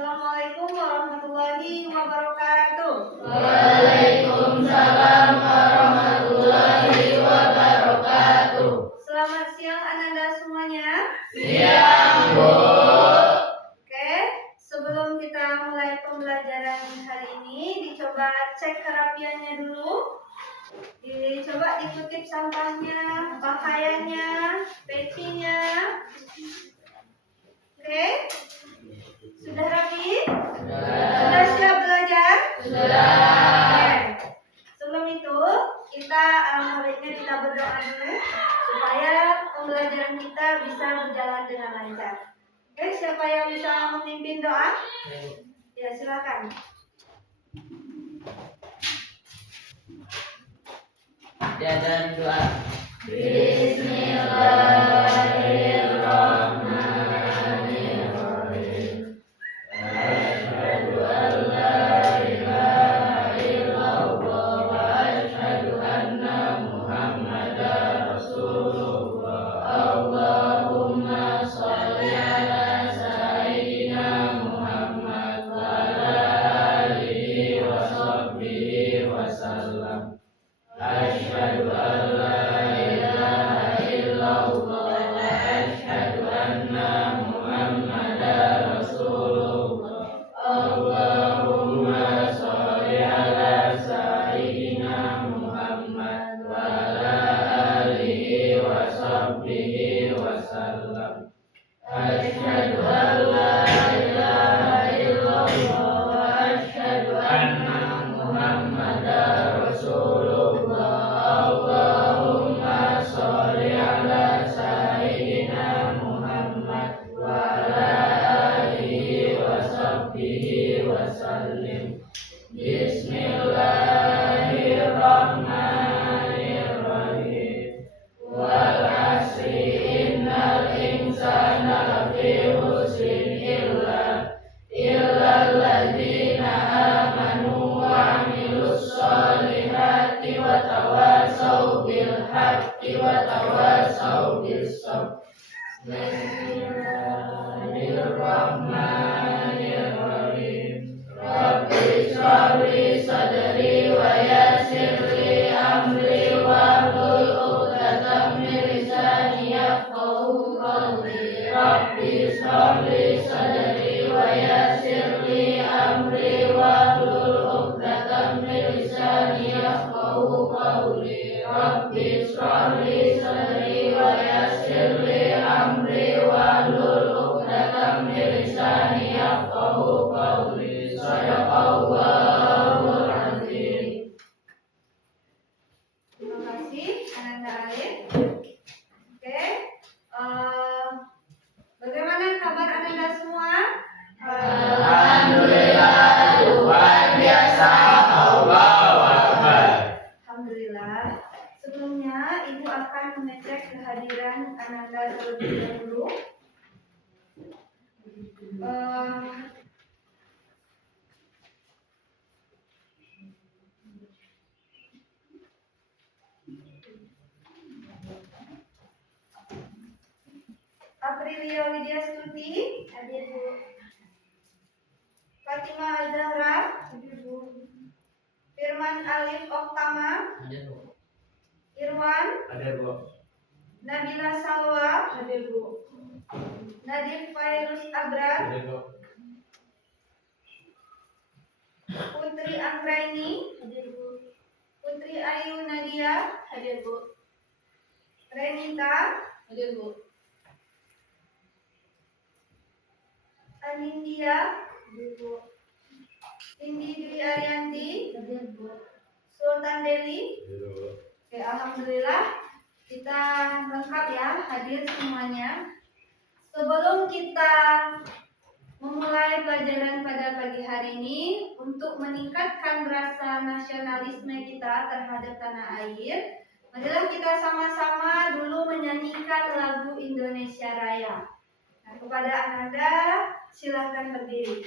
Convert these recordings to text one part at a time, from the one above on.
Assalamualaikum warahmatullahi wabarakatuh. Waalaikumsalam warahmatullahi wabarakatuh. Selamat siang Ananda semuanya. Siang, Bu. Oke, sebelum kita mulai pembelajaran hari ini, dicoba cek kerapiannya dulu. Dicoba dikutip sampahnya, pakaiannya, pecinya. Oke, sudah rapi? Sudah siap belajar? Sudah. Oke. Sebelum itu, kita baiknya kita berdoa dulu supaya pembelajaran kita bisa berjalan dengan lancar. Oke, siapa yang bisa memimpin doa? Ya, silakan. Diadakan doa. Bismillahirrahmanirrahim. Asyhadu an la ilaha illallah wa asyhadu anna Muhammadar Rasulullah. Allahumma shalli ala sayyidina Muhammad wa ala alihi wa sahbihi wa sallam. Asyhadu an la ilaha illallah wa asyhadu anna Muhammadar Rasulullah. Allahumma shalli ala sayyidina Muhammad wa ala alihi wa sahbihi wa sallam. Asyhadu an la ilaha illallah wa asyhadu anna Muhammadar Rasulullah. Allahumma sholli ala sayyidina Muhammad wa ala alihi wa sahbihi wa sallim. Bismillahirrahmanirrahim. Wal asri innal insana lafi khusrin illa alladzina amanu wa amilus solihati wa tawasaw bil haqqi wa tawasaw bis sabr. Bismillahirrahmanirrahim. Rabbi shrah li sadri wa yassir li amri wahlul 'uqdatam min lisani yafqahu qawli. Rabbi shrah li sadri wa yassir li amri wahlul 'uqdatam min lisani yafqahu qawli. Rabbi shrah li sadri wa yassir li amri wahlul 'uqdatam min lisani yafqahu qawli. Shadaqallahul azim. Terima kasih Ananda Alif. Oke, bagaimana kabar Ananda semua? Alhamdulillah, luar biasa. Allahu Akbar. Alhamdulillah. Sebelumnya Ibu akan mengecek kehadiran Ananda terlebih dahulu. Aprilia Widya Stuti, hadir Bu. Fatima Azahra, hadir Bu. Firman Alif Oktama, Irwan, Ada Bu. Nabila Salwa, hadir Bu. Nadif Fairuz Abrar, Ada Bu. Putri Anggraini, hadir Bu. Putri Ayu Nadia, hadir Bu. Renita, hadir Bu. Anindya, hadir Bu. Cindy Dwi Arianti, hadir Bu. Sultan Deli. Oke, alhamdulillah kita lengkap ya, hadir semuanya. Sebelum kita memulai pelajaran pada pagi hari ini, untuk meningkatkan rasa nasionalisme kita terhadap tanah air, marilah kita sama-sama dulu menyanyikan lagu Indonesia Raya. Nah, kepada Ananda, silahkan berdiri.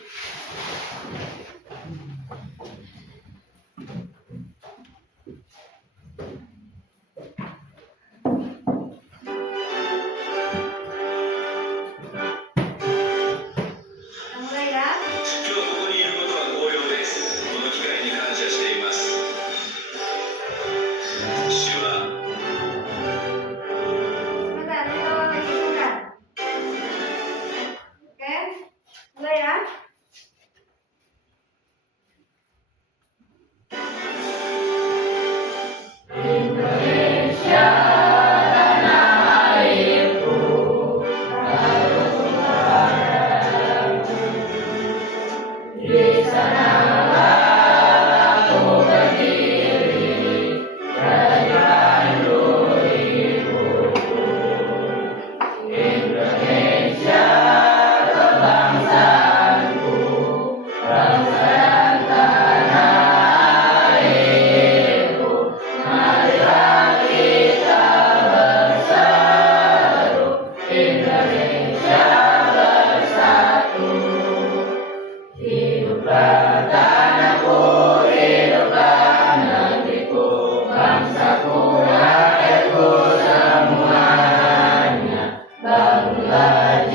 Mulai ya.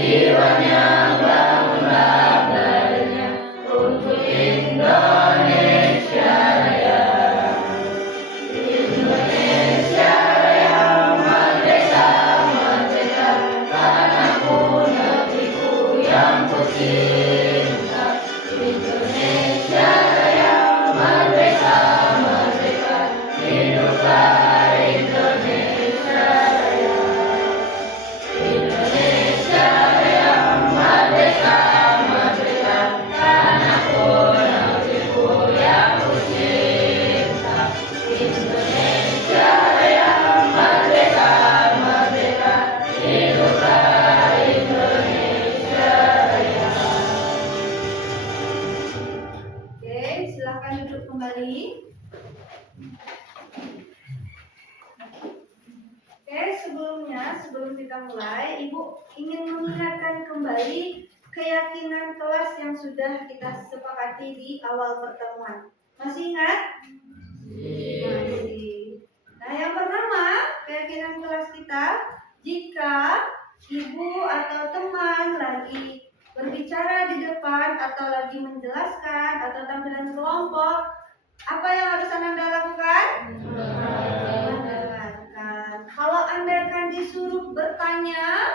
jiwanya bangunlah darinya untuk Indonesia Raya. Indonesia Raya merdeka, merdeka, tanahku negeriku yang ku cinta. Indonesia Raya merdeka, merdeka, hiduplah Indonesia Raya. Indonesia Raya merdeka, merdeka, tanahku negeriku yang ku cinta. Indonesia Raya merdeka, merdeka, hiduplah Indonesia Raya. Oke, silakan duduk kembali. Oke, sebelum kita mulai, Ibu ingin mengingatkan kembali keyakinan kelas yang sudah kita sepakati di awal pertemuan. Masih ingat? Masih. Nah, yang pertama, keyakinan kelas kita, jika Ibu atau teman lagi berbicara di depan atau lagi menjelaskan atau tampilan kelompok, apa yang harus Anda lakukan? Mendengarkan. Kalau Anda akan disuruh bertanya,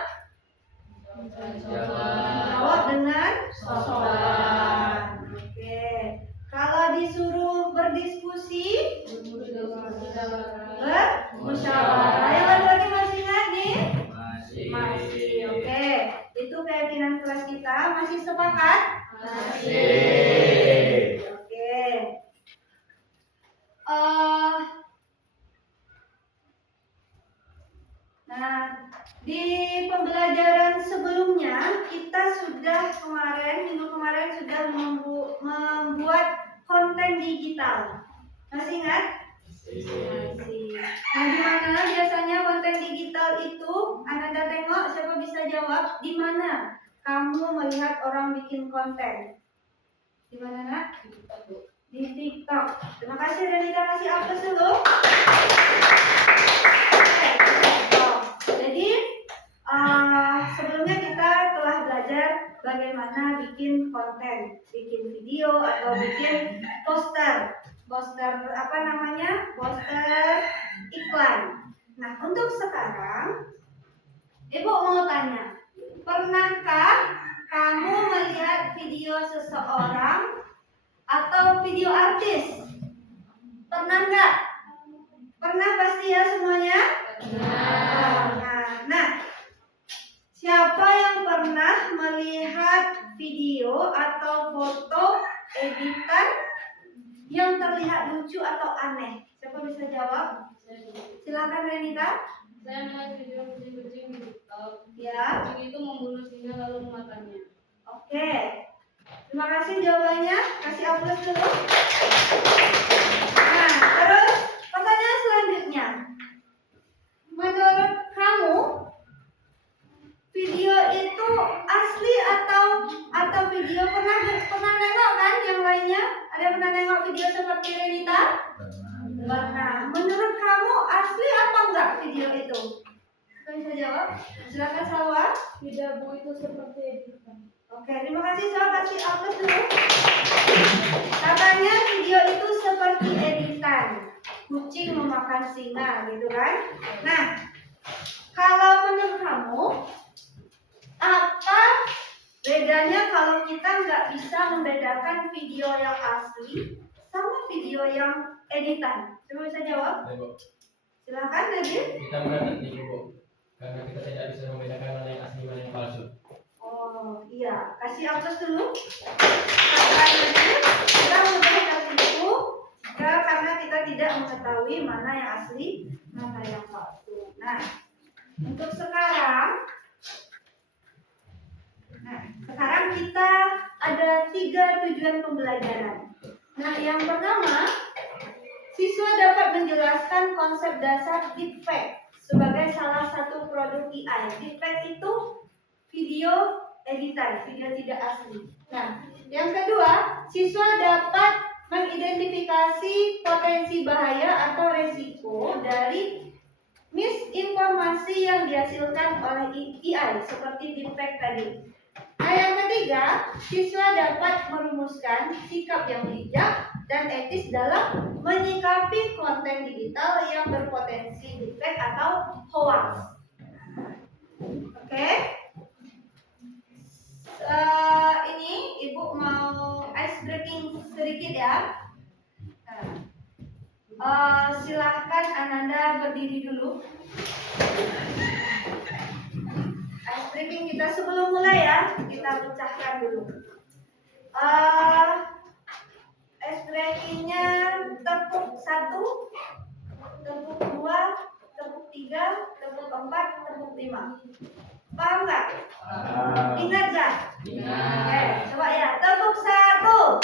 jawab dengan sopan. Oke. Kalau disuruh berdiskusi, bermusyawarah. Yang lagi masih ingat nih? Masih. Oke. Itu keyakinan kelas kita. Masih sepakat? Masih. Oke. Nah, di pembelajaran sebelumnya kita sudah minggu kemarin sudah membuat konten digital. Masih ingat? Masih. Nah, di mana biasanya konten digital itu? Anda tengok, siapa bisa jawab? Di mana kamu melihat orang bikin konten? Di mana, Nak? Di TikTok. Terima kasih, Renita, kasih aplaus dulu. Jadi sebelumnya kita telah belajar bagaimana bikin konten, bikin video atau bikin poster apa namanya, poster iklan. Nah, untuk sekarang Ibu mau tanya, pernahkah kamu melihat video seseorang atau video artis? Pernah nggak? Pernah pasti ya semuanya? Nah, siapa yang pernah melihat video atau foto editan yang terlihat lucu atau aneh? Siapa bisa jawab? Silakan, Renita. Saya melihat video kucing-kucing di TikTok. Ya. Kucing itu membunuh singa lalu memakannya. Oke. Terima kasih jawabannya. Kasih aplaus dulu. Nah, terus pertanyaan selanjutnya. Menurut kamu video itu asli atau video pernah nengok kan yang lainnya? Ada yang pernah nengok video seperti Renita? Pernah. Menurut kamu asli apa enggak video itu? Siapa bisa jawab? Silakan Salwa. Tidak, Bu, itu seperti editan. Oke, terima kasih. Saya kasih aplaus dulu. Katanya video itu seperti editan. Kucing memakan singa, gitu kan? Nah, kalau menurut kamu, apa bedanya kalau kita nggak bisa membedakan video yang asli sama video yang editan? Coba bisa jawab? Silakan, Nabil. Kita mendapat nih, Bu, karena kita tidak bisa membedakan mana yang asli mana yang palsu. Oh iya, kasih aplaus dulu. Karena kita mudah tertipu karena kita tidak mengetahui mana yang asli, mana yang palsu. Nah, untuk sekarang kita ada 3 tujuan pembelajaran. Nah, yang pertama, siswa dapat menjelaskan konsep dasar deepfake sebagai salah satu produk AI. Deepfake itu video editan, video tidak asli. Nah, yang kedua, siswa dapat mengidentifikasi potensi bahaya atau resiko dari misinformasi yang dihasilkan oleh AI seperti deepfake tadi. Nah, yang ketiga, siswa dapat merumuskan sikap yang bijak dan etis dalam menyikapi konten digital yang berpotensi deepfake atau hoax. Oke. Ini Ibu mau ice breaking sedikit ya. Silahkan Ananda berdiri dulu. Ice breaking kita sebelum mulai ya, kita pecahkan dulu. Ice breakingnya tepuk 1, tepuk 2, tepuk 3, tepuk 4, tepuk 5. Paham nggak? Ingat nggak? Oke, coba ya. Tepuk 1,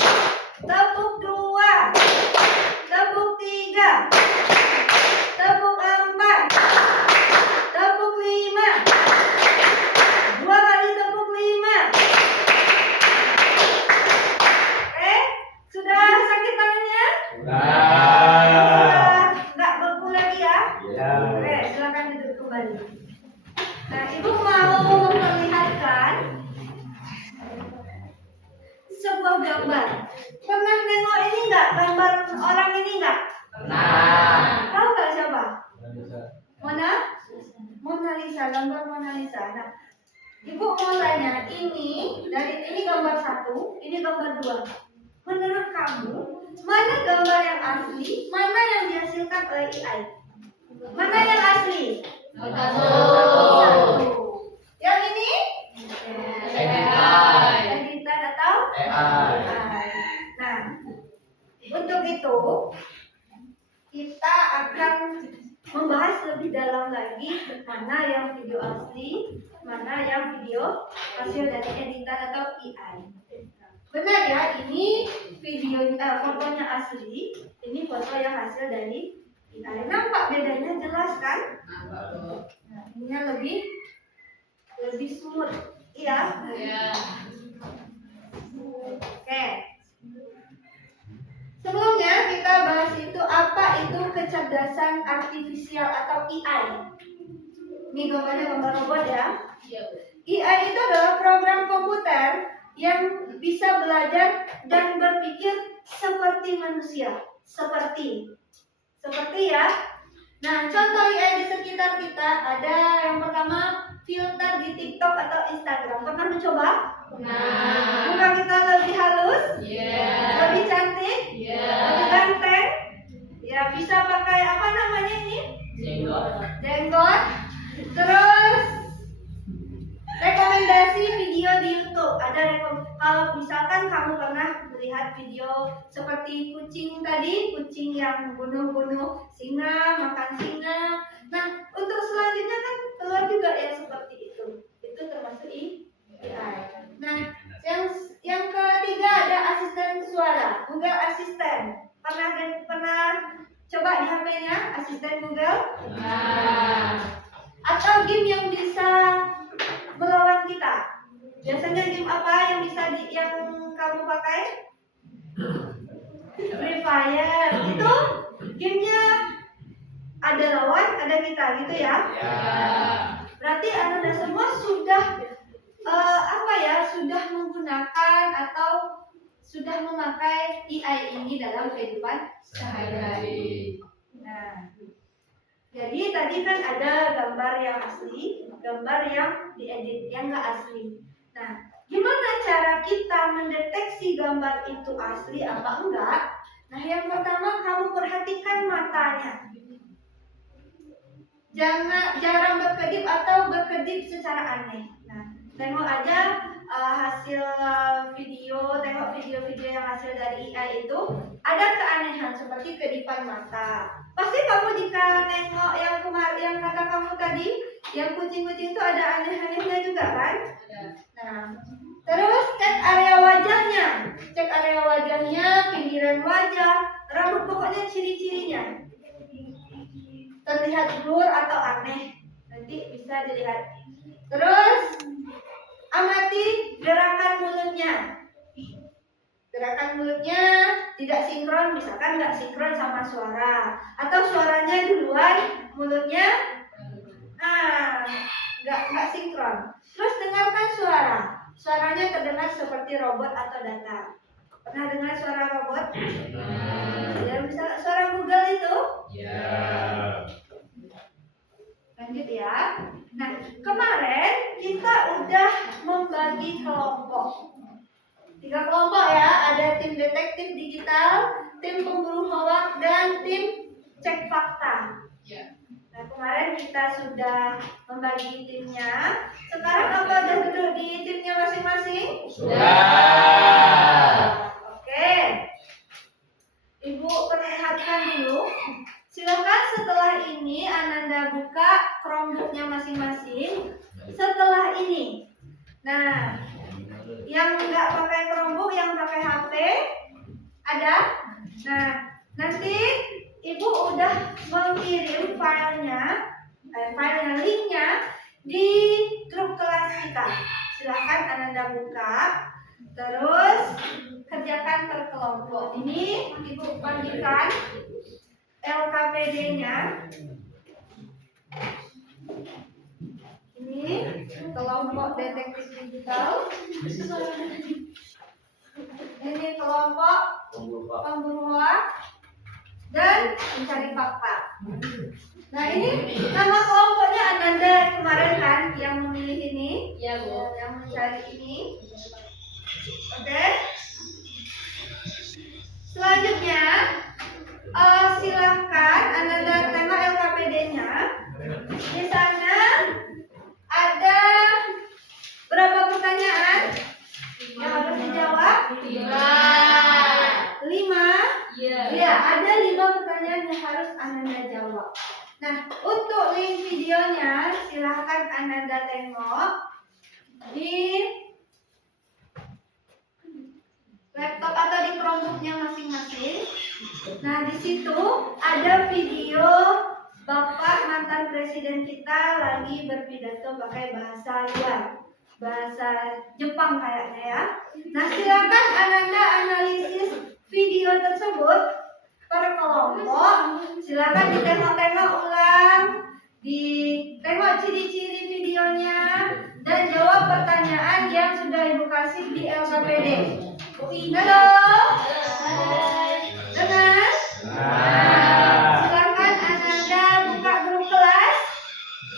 tepuk 2, tepuk 3, tepuk 4, tepuk 5. 2 kali tepuk 5. Oke, sudah sakit tangannya? Sudah nggak beku lagi ya? Oke, silakan duduk kembali. Nah, Ibu mau memperlihatkan sebuah gambar. Pernah nengok ini nggak? Gambar orang ini nggak? Tahu nggak siapa? Mona Lisa, gambar Mona Lisa. Nah, Ibu mau tanya, ini gambar 1, ini gambar 2. Menurut kamu, mana gambar yang asli, mana yang dihasilkan oleh AI? Mana yang asli? Satu. Yang ini? Editan atau? AI. Nah, untuk itu kita akan membahas lebih dalam lagi mana yang video asli, mana yang video hasil dari editan atau AI. Benar ya, ini fotonya asli, ini foto yang hasil dari AI. Nampak bedanya jelas kan? Nah, ininya lebih smooth, iya? Oke. Sebelumnya kita bahas itu apa itu kecerdasan artifisial atau AI. Ini gambarnya gambar robot ya. AI itu adalah program komputer yang bisa belajar dan berpikir seperti manusia. Seperti ya. Nah, contoh AI di sekitar kita ada yang pertama filter di TikTok atau Instagram. Pernah mencoba? Muka kita lebih halus? Lebih cantik? Lebih ganteng? Ya, bisa pakai apa namanya ini? Jenggot. Terus rekomendasi video di YouTube. Kalau misalkan kamu pernah melihat video seperti kucing tadi, kucing yang bunuh singa, makan singa. Nah, untuk selanjutnya kan keluar juga yang seperti itu. Itu termasuk AI. Nah, yang ketiga ada asisten suara, Google Assistant. Pernah coba di HP-nya asisten Google? Atau game yang bisa melawan kita. Biasanya game apa yang yang kamu pakai? Free Fire. Itu gamenya ada lawan, ada kita gitu ya. Berarti Anda semua sudah sudah menggunakan atau sudah memakai AI ini dalam kehidupan sehari-hari. Nah, jadi tadi kan ada gambar yang asli, gambar yang diedit, yang nggak asli. Nah, gimana cara kita mendeteksi gambar itu asli apa enggak? Nah, yang pertama kamu perhatikan matanya. Jarang berkedip atau berkedip secara aneh. Nah, tengok aja hasil tengok video-video yang hasil dari AI itu ada keanehan seperti kedipan mata. Pasti kamu jika nengok yang kata kamu tadi, yang kucing-kucing itu ada aneh-anehnya juga kan? Nah, terus cek area wajahnya, pinggiran wajah, rambut, pokoknya ciri-cirinya. Terlihat blur atau aneh, nanti bisa dilihat. Terus amati gerakan mulutnya. Gerakan mulutnya tidak sinkron, misalkan nggak sinkron sama suara, atau suaranya duluan, mulutnya Nah, nggak sinkron. Terus dengarkan suara. Suaranya terdengar seperti robot atau data. Pernah dengar suara robot? Ya, misalnya suara Google itu. Ya. Lanjut ya. Nah, kemarin kita udah membagi kelompok. 3 kelompok ya. Ada tim detektif digital, tim pemburu hoax, dan tim cek fakta. Nah, kemarin kita sudah membagi timnya. Sekarang apa udah duduk di timnya masing-masing? Sudah. Oke. Ibu perlihatkan dulu. Silakan setelah ini Ananda buka Chromebook-nya masing-masing. Setelah ini. Nah, yang nggak pakai Chromebook, yang pakai HP ada. Nah, nanti Ibu udah mengirim filenya, linknya di grup kelas kita. Silahkan Ananda buka, terus kerjakan per kelompok. Ini Ibu bagikan LKPD-nya. Ini kelompok detektif digital. Ini kelompok pemburu hoax dan mencari fakta. Nah, ini nama kelompoknya Ananda kemarin kan yang memilih ini, Ya, Bu. yang mencari ini. Oke. Selanjutnya, silahkan Ananda tengok LKPD-nya. Di sana ada berapa pertanyaan yang harus dijawab? 5. Ya, ada 5 pertanyaan yang harus Ananda jawab. Nah, untuk link videonya silahkan Ananda tengok di laptop atau di Chromebook-nya masing-masing. Nah, di situ ada video Bapak mantan presiden kita lagi berpidato pakai bahasa luar, bahasa Jepang kayaknya ya. Nah, silakan Ananda analisis video tersebut per kelompok. Silakan ditengok-tengok ulang, ditengok ciri-ciri videonya, dan jawab pertanyaan yang sudah Ibu kasih di LKPD. Halo? Dengar? Silakan Ananda buka grup kelas.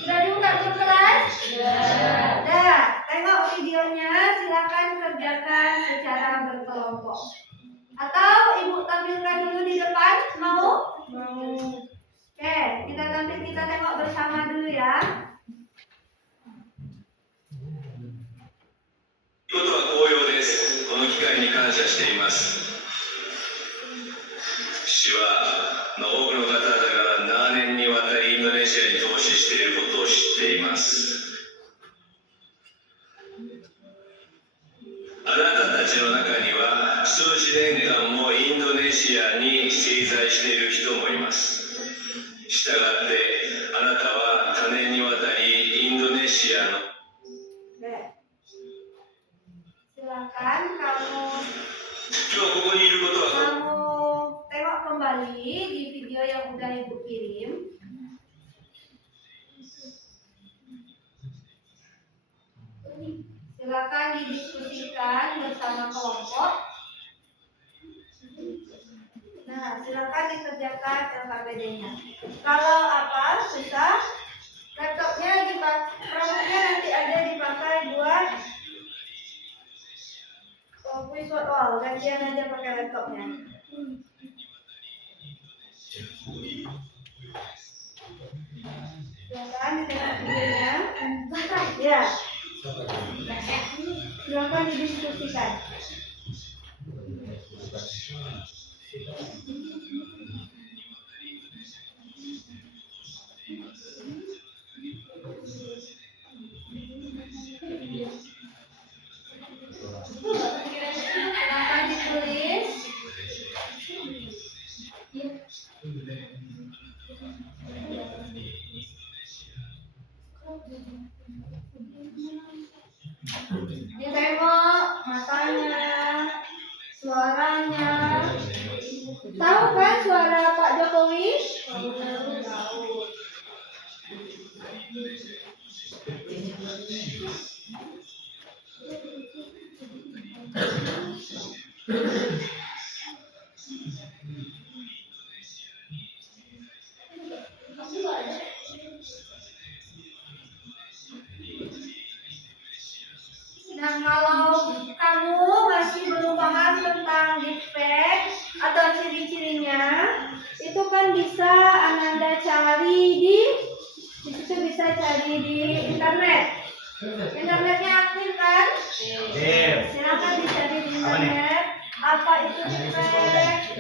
Sudah dibuka grup kelas? Sudah. Tengok videonya, silakan kerjakan secara berkelompok. Atau Ibu tampilkan dulu di depan? Mau? Oke, kita tengok bersama dulu ya. ことは光栄です。この機会に感謝しています。市は、多くの方々が長年にわたりインドネシアに投資していることを知っています。あなたたちの中には、数十年間もインドネシアに滞在している人もいます。したがって、あなたは多年にわたりインドネシアの Silakan kamu 今日ここにいることは tengok kembali di video yang udah Ibu kirim. Silakan didiskusikan bersama kelompok. Nah, silakan dikerjakan LKPD-nya. Kalau apa susah, laptopnya dipakai, nanti ada dipakai buat quiz wall, gantian aja pakai laptopnya. Silakan ditengok videonya. Ya. Silakan didiskusikan. Silakan ditulis. Ditengok matanya, suaranya. Tahu kan suara Pak Jokowi? Tahu. Nah, kalau kamu masih belum paham tentang defect atau ciri-cirinya, itu kan bisa Ananda cari di situ, bisa cari di internet. Internetnya aktif kan? Silakan dicari di internet. Apa itu defect?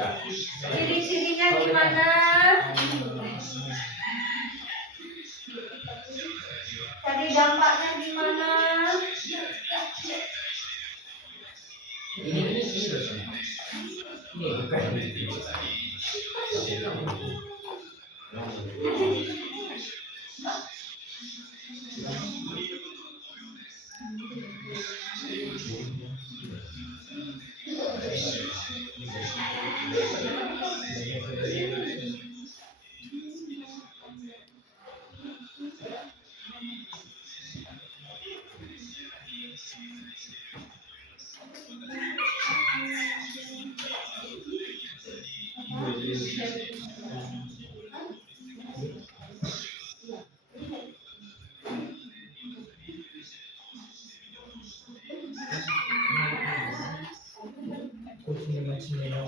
Ciri-cirinya gimana? Cari dampaknya gimana? Ini bukan.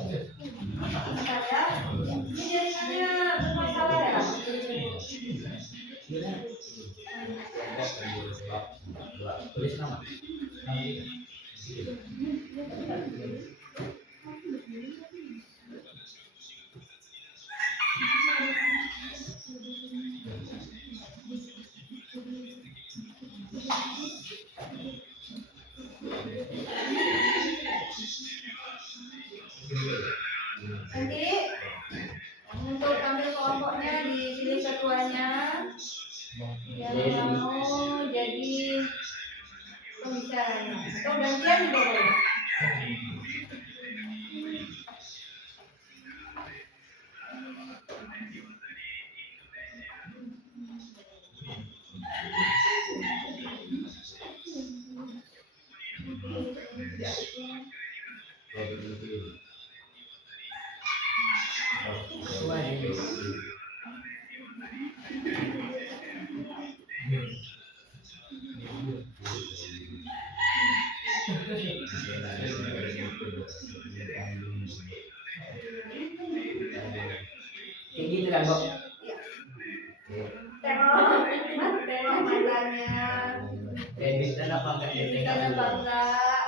Bentar ya. Ini jaringannya bermasalah ya? Tulis nama. Nanti untuk ambil kelompoknya dipilih ketuanya yang mau jadi pembicaranya atau gantian juga boleh. Kayak gitu kan, Bob? Tengok matanya, Editan apa enggak? kan apa enggak?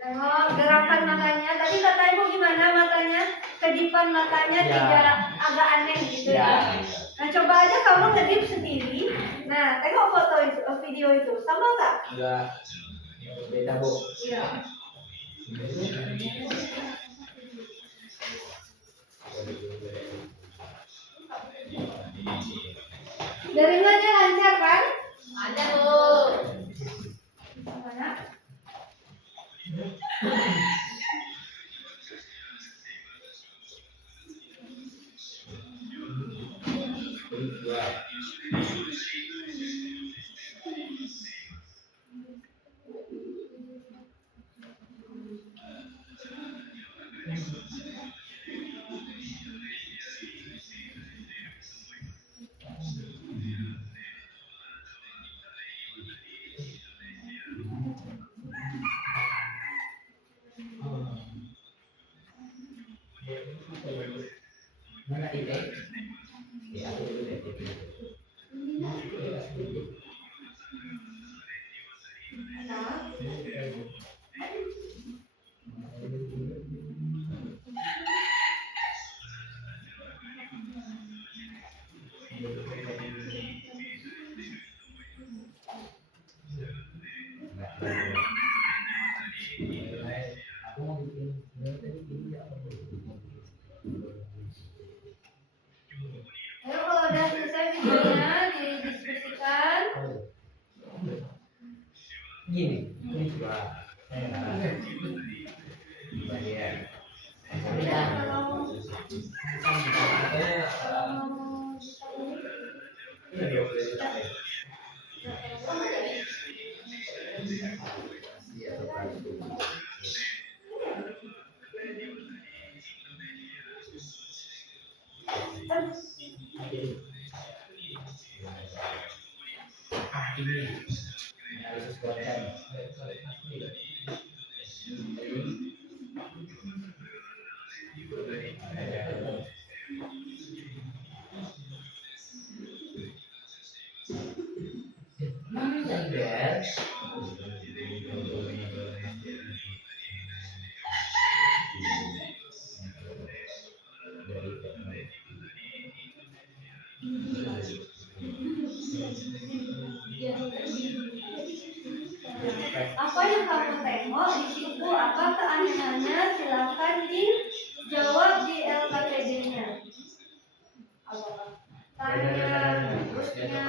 Tengok gerakan matanya. Tadi kata ibu gimana matanya? Kedipan matanya Ya. tidak agak aneh gitu ya. Nah coba aja kamu ngedip sendiri. Nah tengok foto itu, video itu sama nggak? Enggak. Beda, Bu. Iya. Jaringannya lancar kan? Ada Bu. Mana? Mana ide? Ya, aku dulu deh. Nah. Aku mau bikin Ayo kalau udah selesai videonya didiskusikan. gini. Ini dua. Bagian. Ya, kalau Iya, Apa yang kamu tengok di situ? Apa keanehannya? Silakan dijawab di LKPD-nya. Apa? Tanya, terusnya.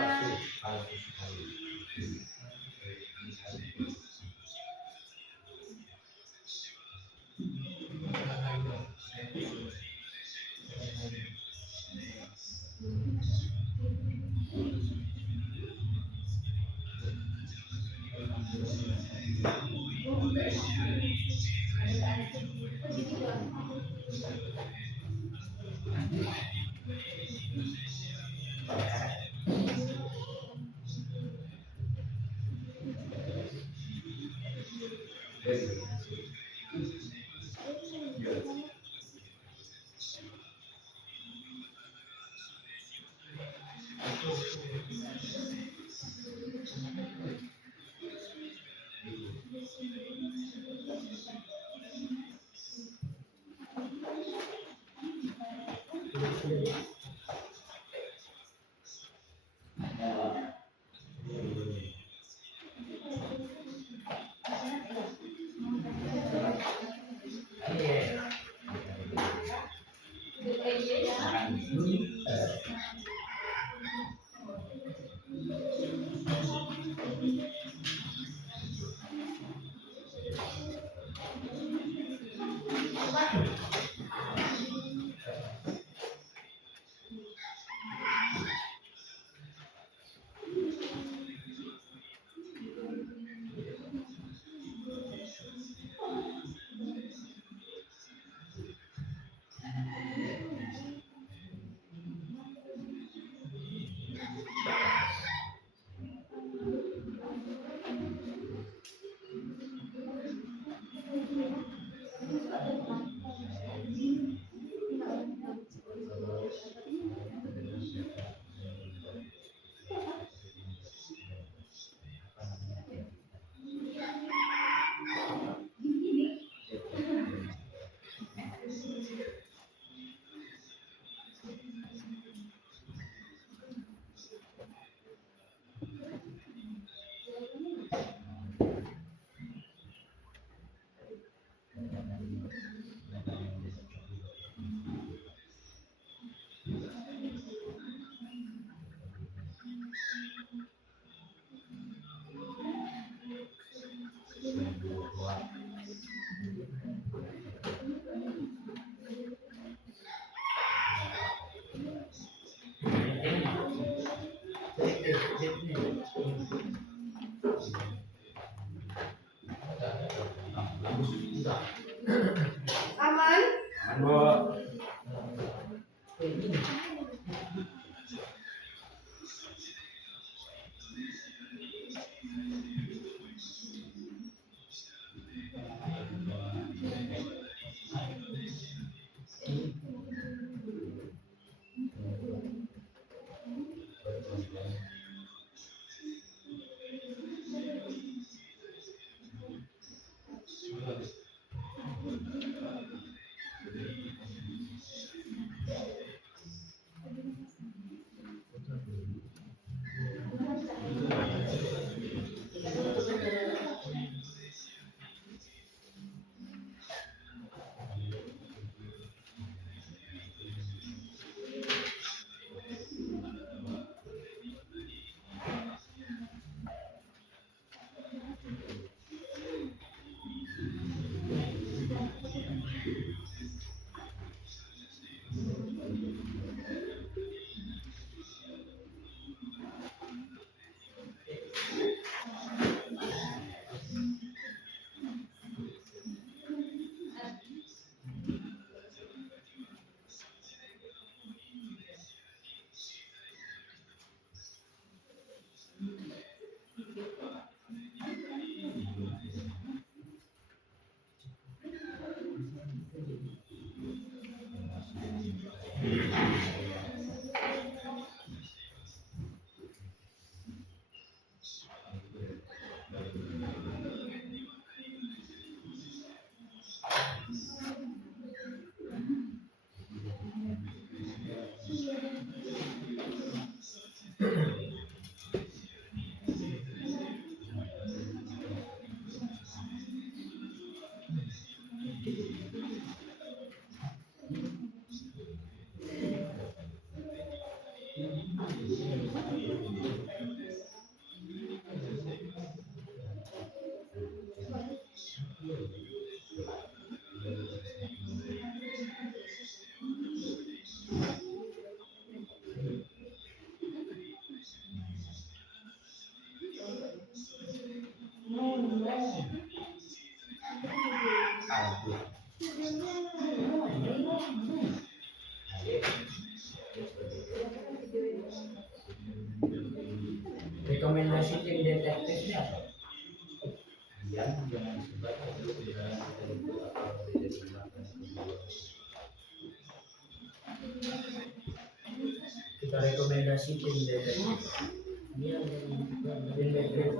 Aman? Rekomendasi tim detektifnya apa? Jangan disebar dulu kebenaran kita itu atau diterima dan kedua. Kita rekomendasi tim detektif. Dia tim detektif.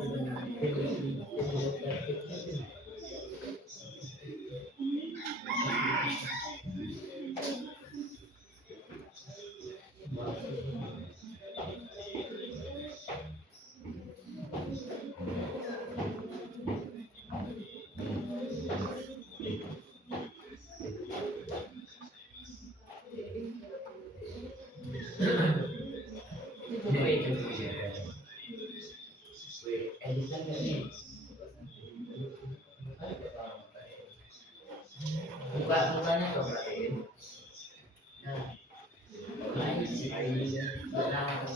Editan ini buka mukanya kau perhatiin. Nah, ini sih ini benar.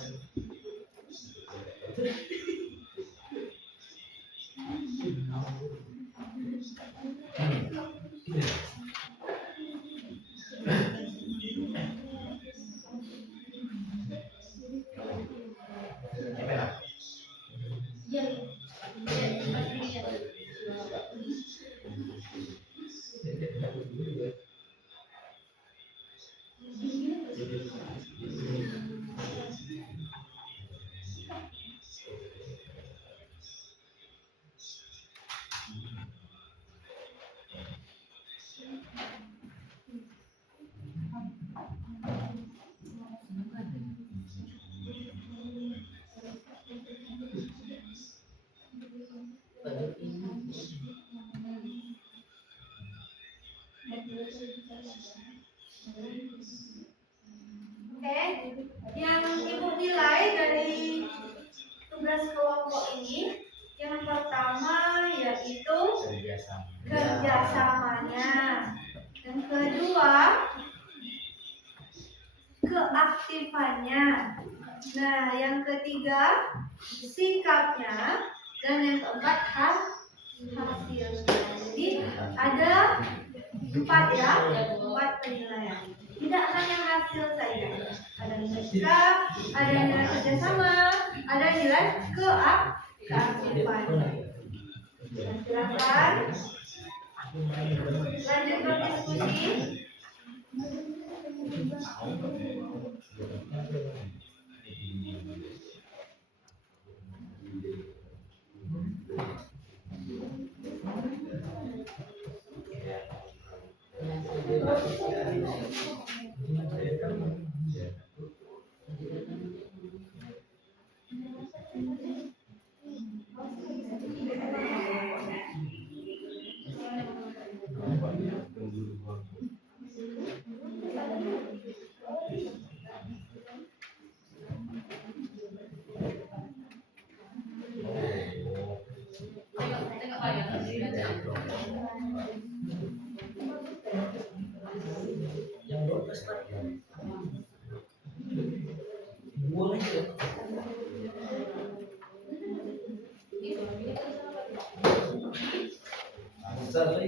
Oke, yang ibu nilai dari tugas kelompok ini yang pertama yaitu kerjasamanya, yang kedua keaktifannya, nah yang ketiga sikapnya, dan yang keempat hasilnya. Jadi ada empat penilaian. Tidak hanya hasil saja, ada nilai sikap, ada nilai kerjasama, ada nilai keaktifan. Silakan lanjut berdiskusi. Salah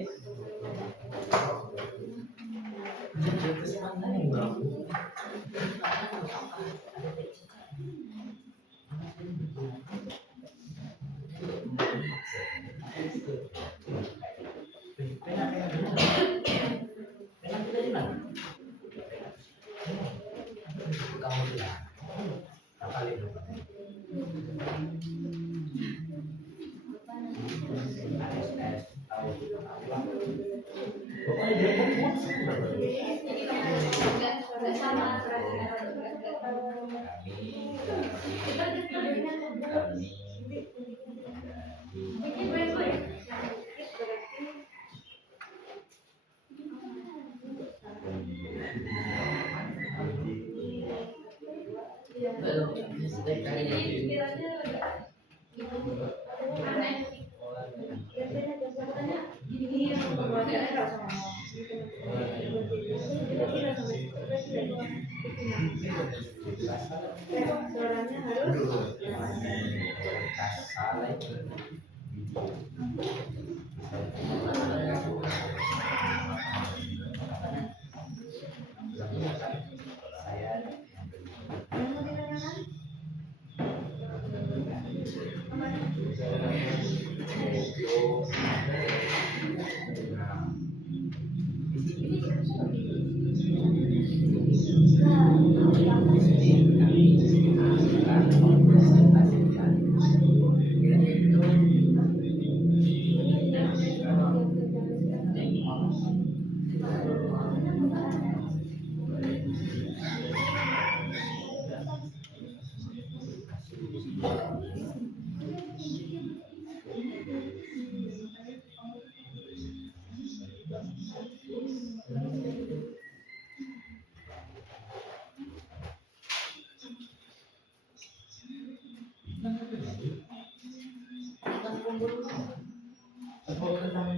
Apa tentang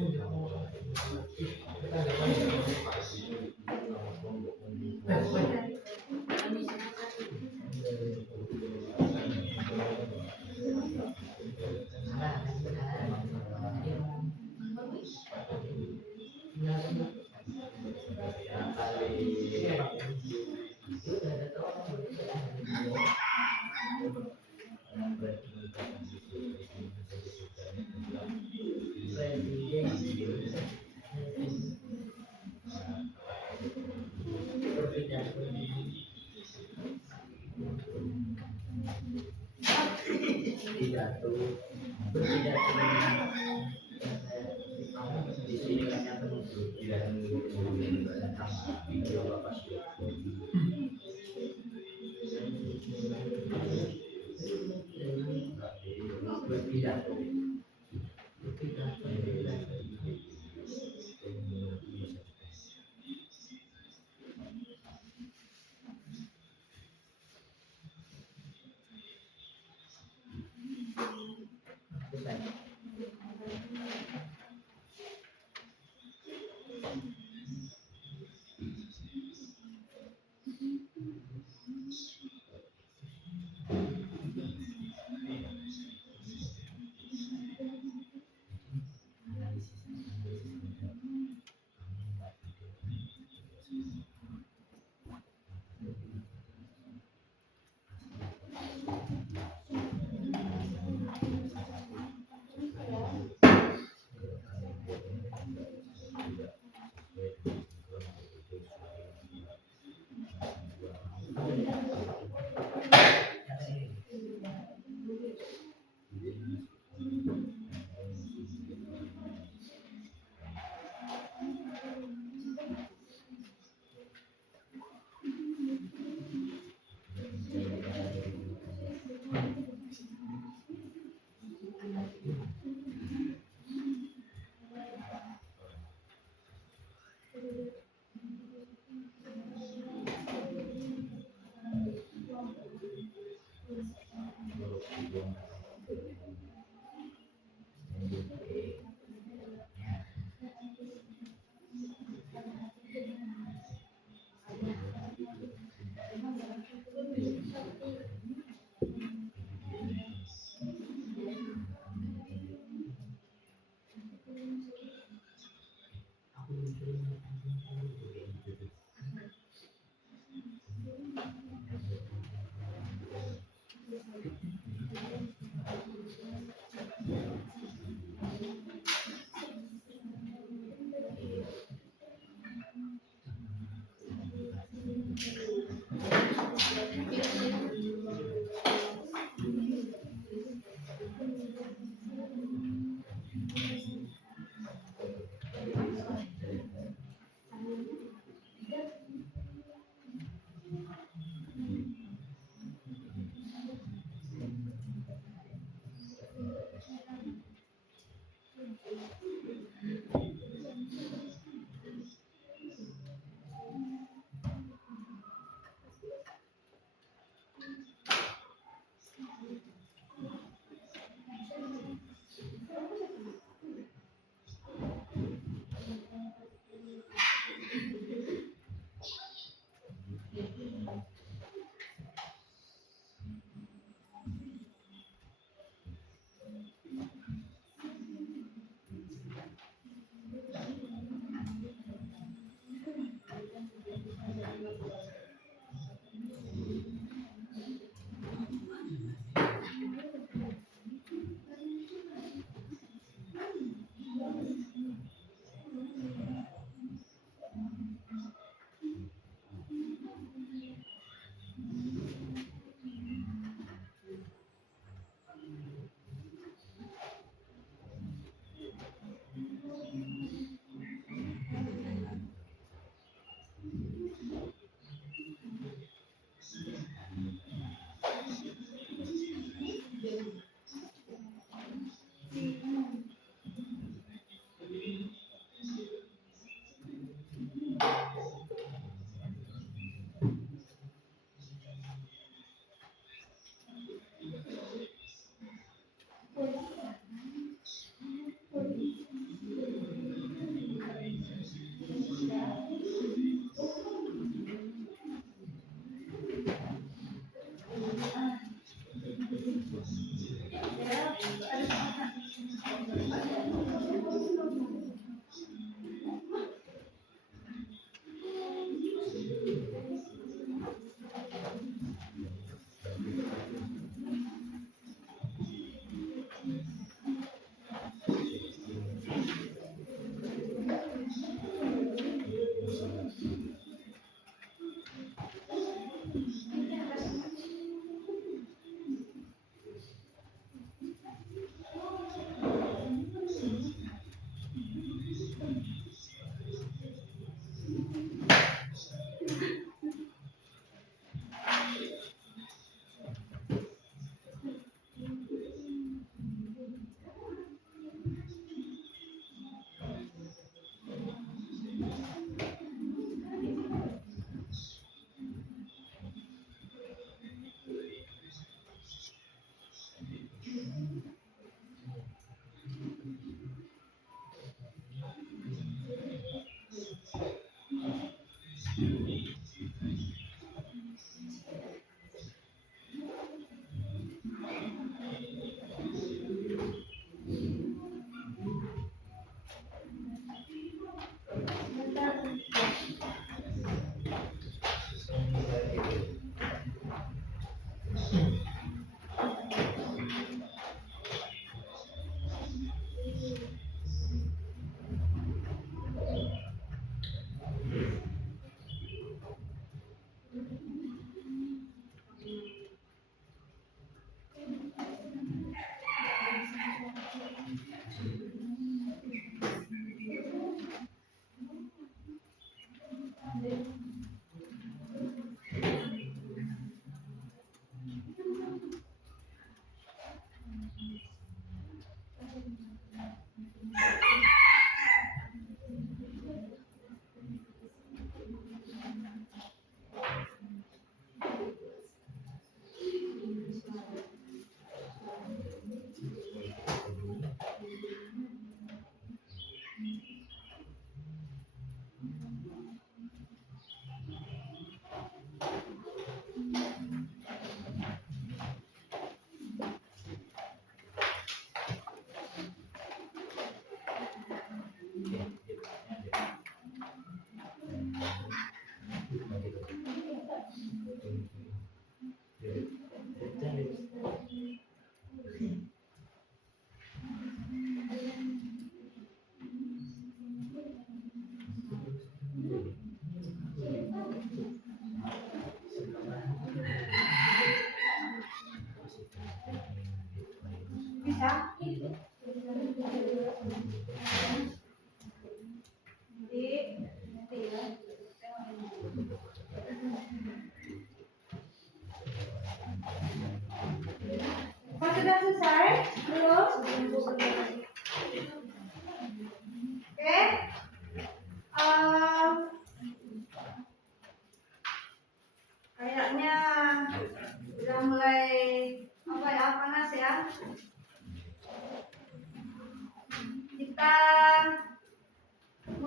pidato berpidato di sini hanya penutup dan tentang video bapak berpidato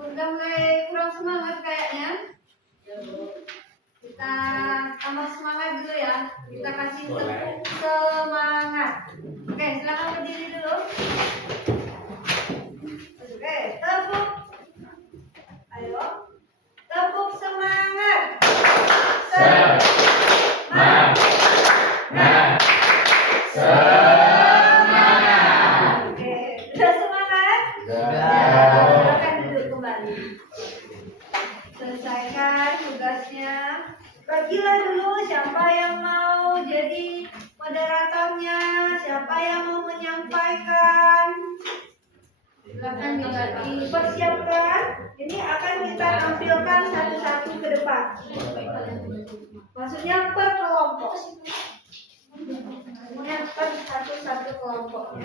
udah mulai kurang semangat kayaknya. Ya, Bu. Kita tambah semangat dulu ya. Kita kasih Boleh. tepuk semangat. Oke, silakan berdiri dulu. Oke, tepuk. Ayo. Tepuk semangat. Semangat. Semangat. Oke, sudah semangat? Silakan duduk kembali. Selesaikan tugasnya. Bagilah dulu siapa yang mau jadi moderatornya, siapa yang mau menyampaikan. Silakan dipersiapkan. Ini akan kita tampilkan satu-satu ke depan. Maksudnya per kelompok. Maksudnya per satu-satu kelompok.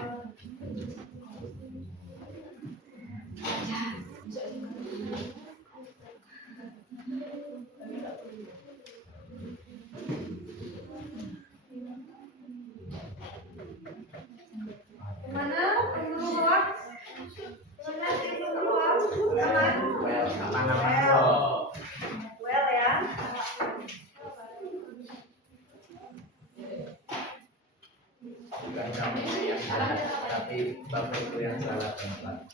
Kemana? Tunggu ruang. Kemana tunggu ruang? Aman. Well ya. Bukan kamu yang salah, tapi bapakku yang salah tempat.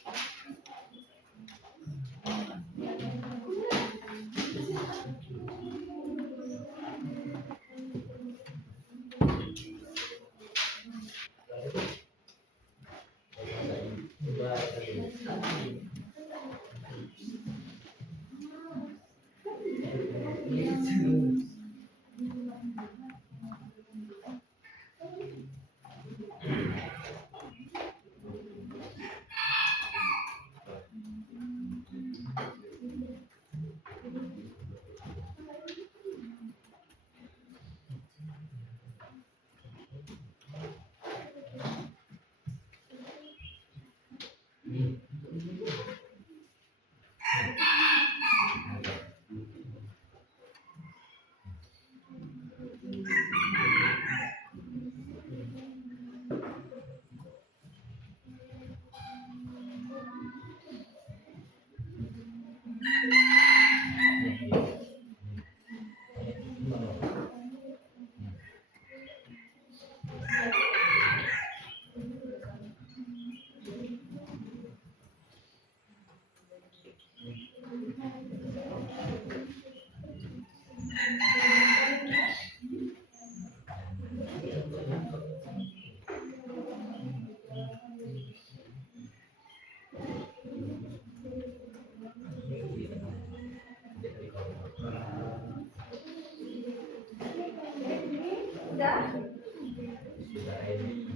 Udah? Sudah ini.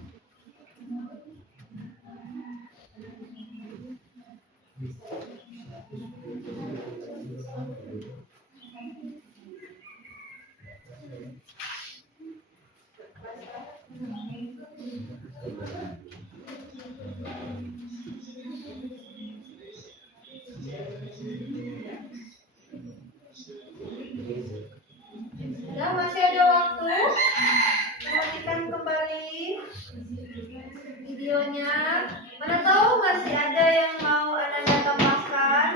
Ya, masih ada waktu. Perhatikan kembali videonya. Mana tahu masih ada yang mau Anda tambahkan.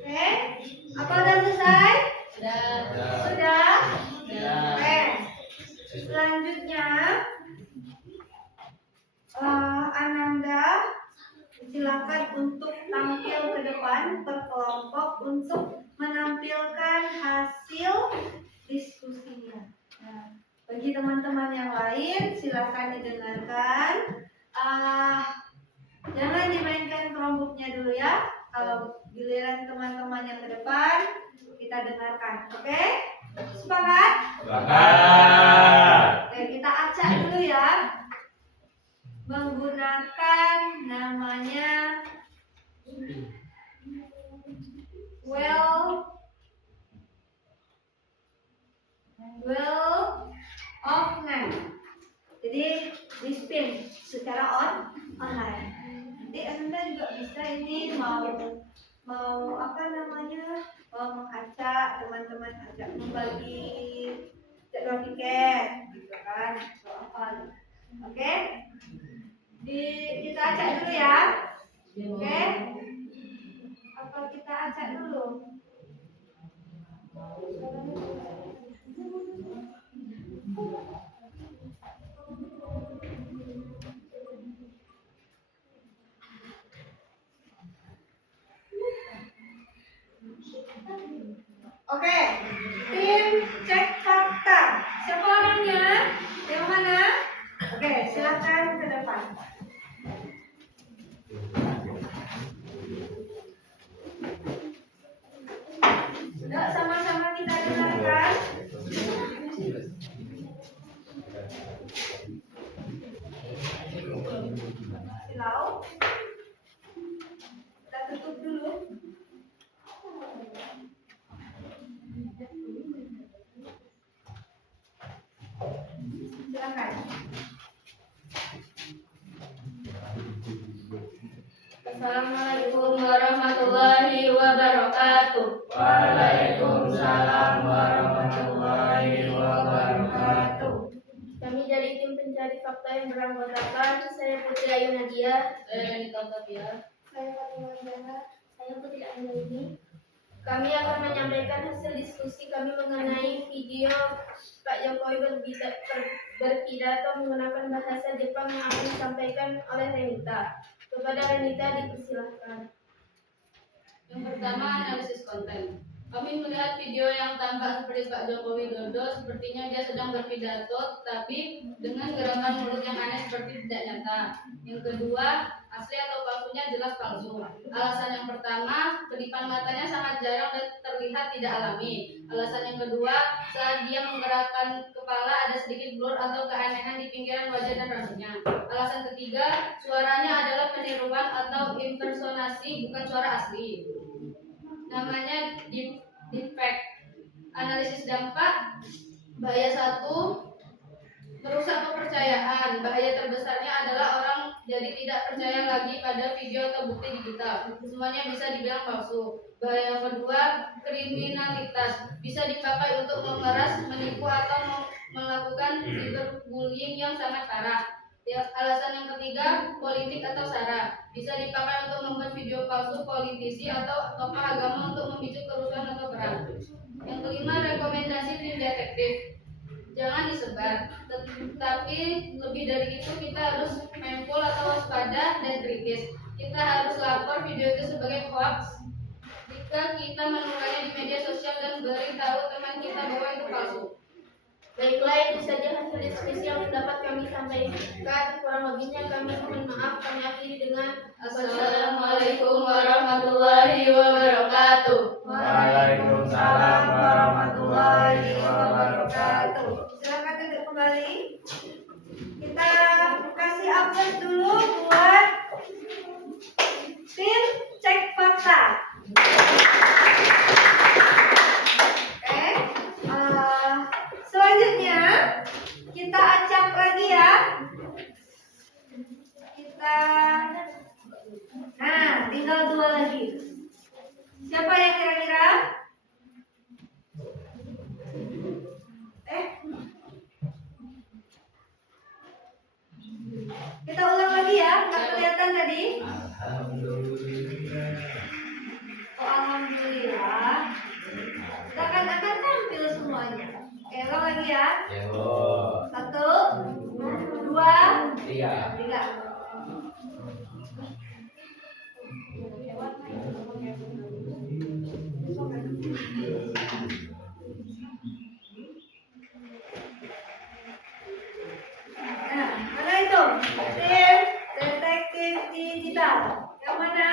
Oke, apa udah selesai? Sudah. Sudah? Sudah. Oke. Selanjutnya, Ananda silakan untuk tampil ke depan per kelompok untuk menampilkan hasil diskusinya. Nah, bagi teman-teman yang lain silakan didengarkan. Jangan dimainkan Chromebooknya dulu ya. Kalau giliran teman-teman yang ke depan kita dengarkan. Oke? Sepakat? Oke, kita acak dulu ya. Menggunakan namanya well of name. Jadi di spin secara online. Nanti Anda juga bisa ini mau apa namanya, mau mengacak teman-teman, ajak membagi jadwal tiket gitu kan, atau apa gitu. Oke, kita acak dulu ya. Oke, apa kita acak dulu? Oke, tim cek fakta. Siapa orangnya? Yang mana? Oke, silakan ke depan. Sudah sama-sama kita dengarkan. Silau. Kita tutup dulu. Silakan. Assalamualaikum warahmatullahi wabarakatuh. Waalaikumsalam warahmatullahi wabarakatuh. Kami dari tim pencari fakta yang beranggotakan saya Putri Ayu Nadia, Saya Renita Octavia. saya Fatimah Zahra, saya Putri Anggelini. Kami akan menyampaikan hasil diskusi kami mengenai video Pak Jokowi berpidato menggunakan bahasa Jepang yang akan disampaikan oleh Renita. Kepada Renita dipersilahkan. Yang pertama, analisis konten. Kami melihat video yang tampak seperti Pak Joko Widodo, sepertinya dia sedang berpidato, tapi dengan gerakan mulut yang aneh seperti tidak nyata. Yang kedua, asli atau palsu palsunya jelas palsu. Alasan yang pertama, kedipan matanya sangat jarang dan terlihat tidak alami. Alasan yang kedua, saat dia menggerakkan kepala ada sedikit blur atau keanehan di pinggiran wajah dan rambutnya. Alasan ketiga, suaranya adalah peniruan atau impersonasi, bukan suara asli. Namanya deepfake. Analisis dampak. Bahaya 1, merusak kepercayaan. Bahaya terbesarnya adalah orang jadi tidak percaya lagi pada video atau bukti digital. Semuanya bisa dibilang palsu. Bahaya yang kedua, kriminalitas. Bisa dipakai untuk memeras, menipu atau melakukan cyberbullying yang sangat parah. Alasan yang ketiga, politik atau sara. Bisa dipakai untuk membuat video palsu politisi atau tokoh agama untuk memicu kerusuhan atau perang. Yang kelima, rekomendasi tim detektif. Jangan disebar, tetapi lebih dari itu kita harus mindful atau waspada dan kritis. Kita harus lapor video itu sebagai hoax jika kita menemukannya di media sosial dan beritahu teman kita bahwa itu palsu. Baiklah, itu saja hasil diskusi yang dapat kami sampaikan. Kurang lebihnya kami mohon maaf. Kami akhiri dengan Assalamualaikum warahmatullahi wabarakatuh. Waalaikumsalam warahmatullahi wabarakatuh. Silakan duduk kembali. Kita kasih aplaus dulu buat tim cek fakta. Oke, selanjutnya kita acak lagi ya. Tinggal 2 lagi. Siapa yang kira-kira? Kita ulang lagi ya, nggak kelihatan tadi. Alhamdulillah. Oh, alhamdulillah. Kita akan tampil semuanya. Oke, ulang lagi ya. Yo. 1, 2, 3. 3. Mana itu? Tim detektif digital. Yang mana?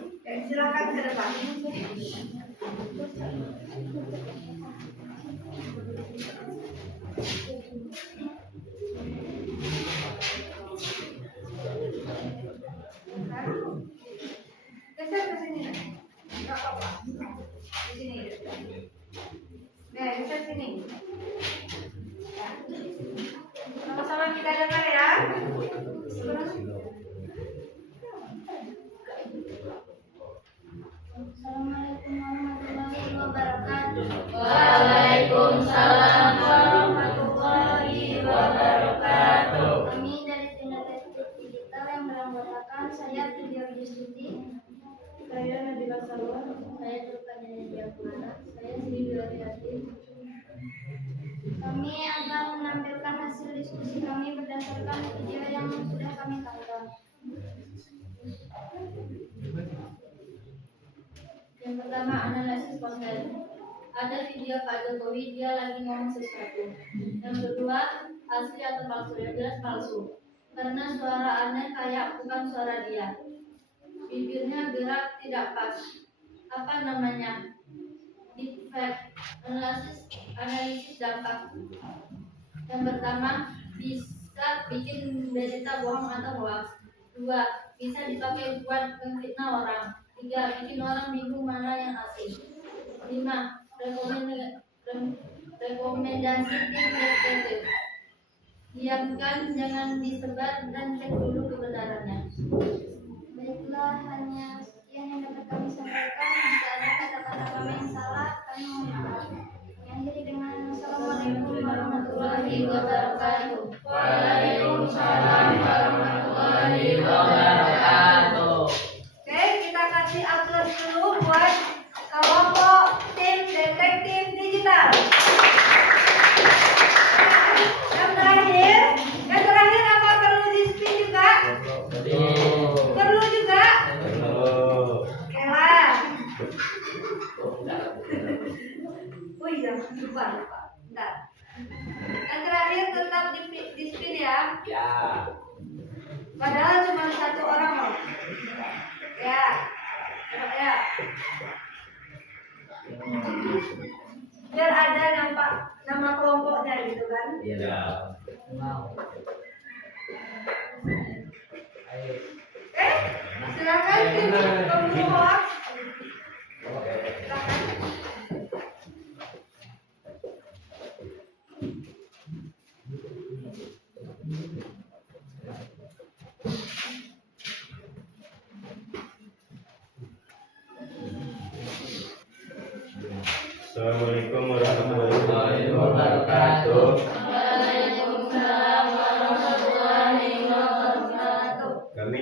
Oke, silakan ke depan. Geser ke sini. Enggak apa-apa. Di sini. Nah, geser sini. Sama-sama kita dengar ya. Assalamualaikum warahmatullahi wabarakatuh. Waalaikumsalam warahmatullahi wabarakatuh. Kami dari tim detektif digital yang beranggotakan saya Video Stuti, saya Nabila Salwa, saya Turkanya Nadia Kumara, saya Sri Duriati. Kami akan menampilkan hasil diskusi kami berdasarkan video yang sudah kami tangkap. Yang pertama, analisis konten. Ada video Pak Jokowi, dia lagi ngomong sesuatu. Yang kedua, asli atau palsu. Yang jelas palsu, karena suara aneh kayak bukan suara dia. Bibirnya gerak tidak pas. Apa namanya? Deepfake. Analisis dampak. Yang pertama, bisa bikin berita bohong atau hoax. 2, bisa dipakai buat memfitnah orang. 3, bikin orang bingung mana yang asli. 5, rekomendasi tim detektif. Diamkan, jangan disebar dan cek dulu kebenarannya. Baiklah, hanya sekian yang dapat kami sampaikan. Jika ada kata-kata kami yang salah, kami mohon maaf. Akhiri dengan Assalamualaikum warahmatullahi wabarakatuh. Waalaikumsalam warahmatullahi wabarakatuh. Oke, kita kasih aplaus dulu buat kelompok tim detektif digital. Yang terakhir apa perlu di-spin juga? Perlu juga? Oke lah. Oh iya, lupa. Bentar. Yang terakhir tetap di-spin ya. Ya. Padahal cuma 1 orang loh. Biar ada nampak nama kelompoknya gitu kan. Iya. Mau. Ayo. Silakan tim pemburu hoax. Silakan. Assalamualaikum warahmatullahi wabarakatuh. Kami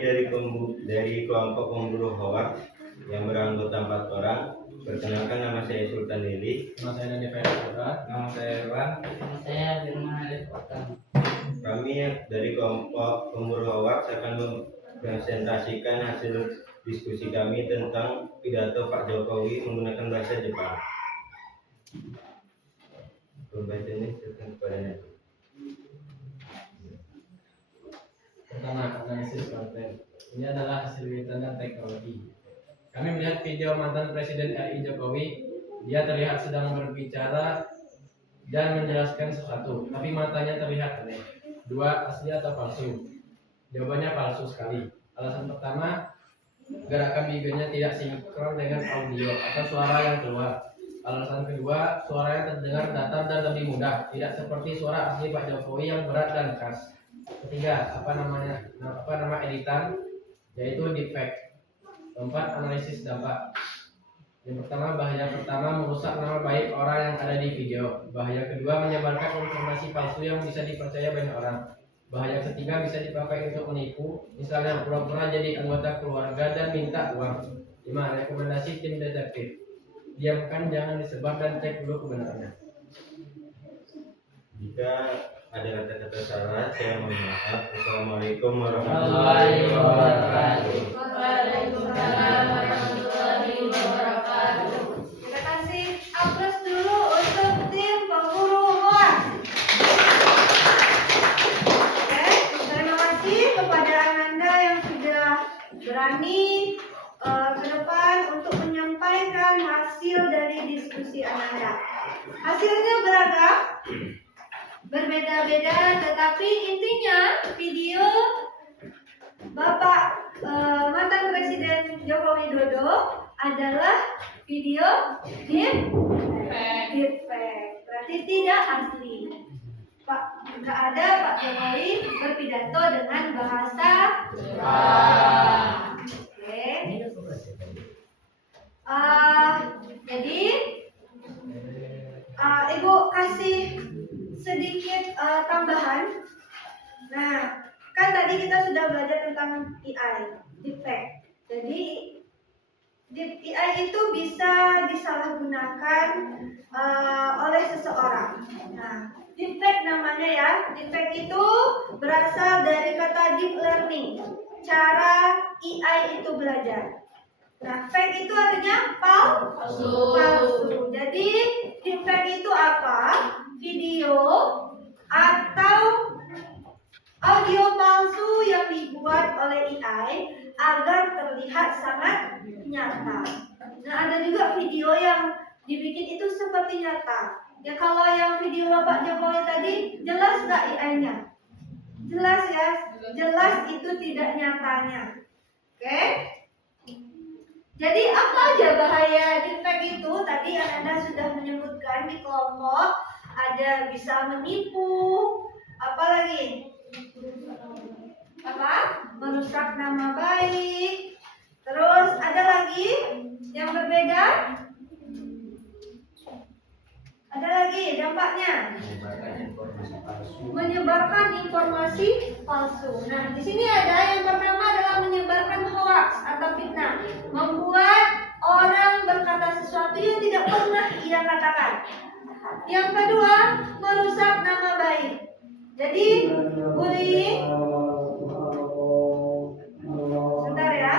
dari kelompok pemburu hoax yang beranggotan 4 orang. Perkenalkan, nama saya Sultan Lili. Nama saya Dani Ferdinand. Nama saya Irwan. Nama saya Firman Alif Otang. Kami dari kelompok pemburu hoax akan mempresentasikan hasil diskusi kami tentang pidato Pak Jokowi menggunakan bahasa Jepang. Pembacanya serahkan kepadanya. Pertama, analisis konten. Ini adalah hasil riset dan teknologi. Kami melihat video mantan Presiden RI Jokowi. Dia terlihat sedang berbicara dan menjelaskan sesuatu, tapi matanya terlihat aneh. 2. Asli atau palsu? Jawabannya palsu sekali. Alasan pertama, gerakan bibirnya tidak sinkron dengan audio atau suara yang keluar. Alasan kedua, suara yang terdengar datar dan lebih mudah, tidak seperti suara asli Pak Jokowi yang berat dan khas. Ketiga, apa nama editan, yaitu deepfake. 4. Analisis dampak. Yang pertama, bahaya pertama merusak nama baik orang yang ada di video. Bahaya kedua, menyebarkan informasi palsu yang bisa dipercaya banyak orang. Bahaya ketiga, bisa dipakai untuk menipu, misalnya pura-pura jadi anggota keluarga dan minta uang. 5. Rekomendasi tim detektif. Diamkan, jangan disebar, dan cek dulu kebenarannya. Jika ada kata-kata salah, saya mohon maaf. Assalamualaikum Warahmatullahi wabarakatuh. Waalaikumsalam warahmatullahi wabarakatuh. Kita kasih aplaus dulu untuk tim pemburu hoax. Oke, terima kasih kepada Ananda yang sudah berani ke depan untuk menyampaikan hasil dari diskusi Ananda. Hasilnya beragam, berbeda-beda, tetapi intinya video Bapak mantan Presiden Joko Widodo adalah video deepfake, berarti tidak asli. Nggak ada Pak Jokowi berpidato dengan bahasa Jepang. Oke. Jadi Ibu kasih sedikit tambahan. Nah, kan tadi kita sudah belajar tentang AI, deepfake. Jadi AI itu bisa disalahgunakan oleh seseorang. Nah, deepfake namanya ya. Deepfake itu berasal dari kata deep learning, cara AI itu belajar. Nah, fake itu artinya palsu. Jadi deepfake itu apa? Video atau audio palsu yang dibuat oleh AI agar terlihat sangat nyata. Nah, ada juga video yang dibikin itu seperti nyata. Ya, kalau yang video Bapak Jokowi tadi, jelas nggak AI-nya? Jelas ya, jelas itu tidak nyatanya. Oke? Jadi apa aja bahaya deepfake itu? Tadi Anda sudah menyebutkan di kelompok ada bisa menipu, apa lagi? Apa? Merusak nama baik. Terus ada lagi yang berbeda? Ada lagi dampaknya? Menyebarkan informasi palsu. Nah, di sini ada yang pertama adalah menyebarkan hoax atau fitnah, membuat orang berkata sesuatu yang tidak pernah ia katakan. Yang kedua, merusak nama baik. Jadi, bullying. Sebentar ya.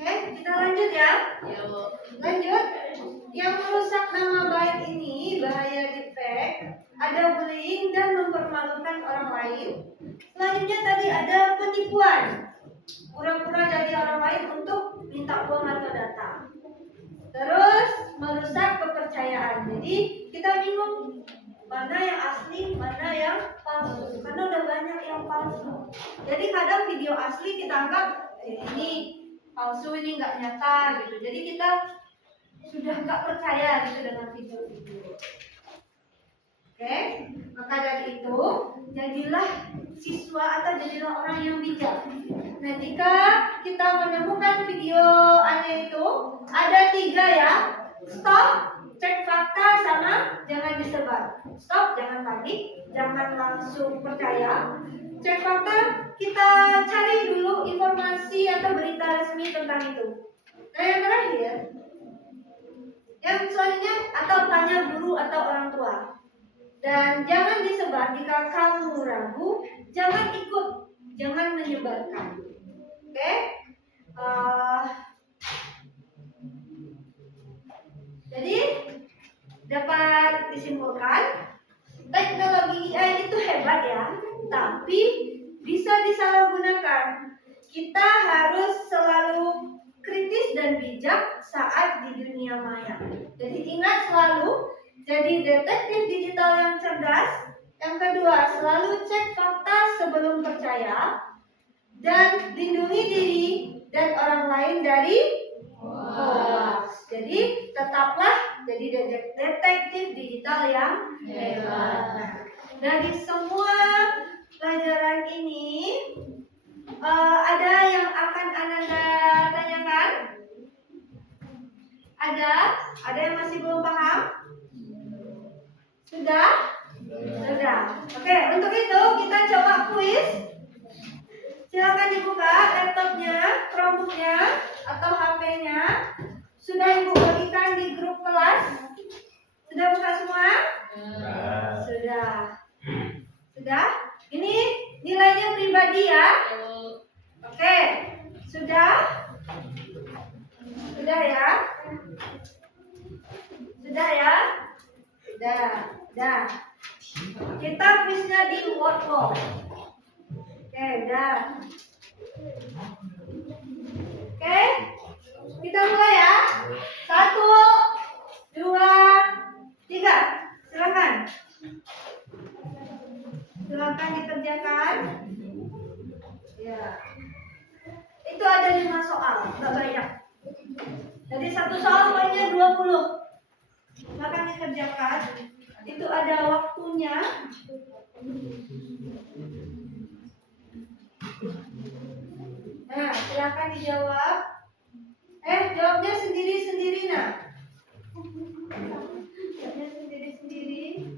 Oke, kita lanjut ya. Yuk. Lanjut. Yang merusak nama baik ini bahaya defect, ada bullying dan mempermalukan orang lain. Selanjutnya tadi ada penipuan, pura-pura jadi orang lain untuk minta uang atau data. Terus merusak kepercayaan. Jadi kita bingung mana yang asli, mana yang palsu. Karena udah banyak yang palsu. Jadi kadang video asli kita anggap ini palsu, ini nggak nyata gitu. Jadi kita sudah nggak percaya gitu dengan video-video. Oke, maka dari itu jadilah siswa atau jadilah orang yang bijak. Nah, jika kita menemukan video aneh itu ada 3 ya, stop, cek fakta, sama jangan disebar. Stop, jangan panik, jangan langsung percaya. Cek fakta, kita cari dulu informasi atau berita resmi tentang itu. Nah, yang terakhir, yang selanjutnya atau tanya guru atau orang tua. Dan jangan disebar jika kamu ragu, jangan ikut, jangan menyebarkan. Oke? Jadi dapat disimpulkan teknologi AI itu hebat ya, tapi bisa disalahgunakan. Kita harus selalu kritis dan bijak saat di dunia maya. Jadi ingat selalu jadi detektif digital yang cerdas. Yang kedua, selalu cek fakta sebelum percaya. Dan lindungi diri dan orang lain dari hoax. Jadi tetaplah jadi detektif digital yang hebat. Nah, dari semua pelajaran ini ada yang akan Ananda tanyakan? Ada yang masih belum paham? Sudah? Sudah. Oke, untuk itu kita coba kuis. Silakan dibuka laptopnya, Chromebooknya, atau HP-nya. Sudah Ibu bagikan di grup kelas? Sudah buka semua? Sudah. Sudah? Ini nilainya pribadi ya? Oke. Sudah? Sudah ya? Sudah ya? Sudah. Kita kuisnya di Wordbox. Oke, udah. Oke, kita mulai ya. 1, 2, 3. Silakan. Silakan dikerjakan. Ya. Itu ada 5 soal, nggak banyak. Jadi satu soal poinnya 20. Silakan dikerjakan. Itu ada waktunya. Silakan dijawab. Jawabnya sendiri-sendiri nak. Jawabnya sendiri-sendiri.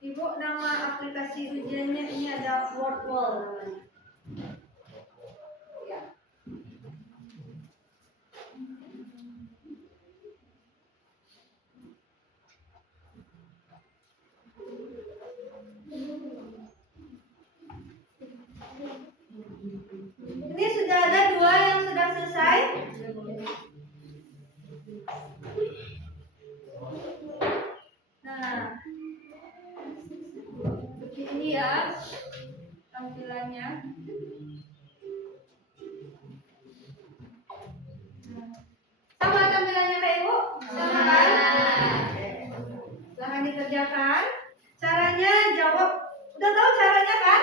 Ibu, nama aplikasi ujiannya ini ada Wordwall namanya. Ya. Ini sudah ada 2 yang sudah selesai. Nah, begini ya tampilannya. Sama tampilannya kayak Ibu? Sama kan? Silahkan dikerjakan. Caranya jawab. Udah tahu caranya kan?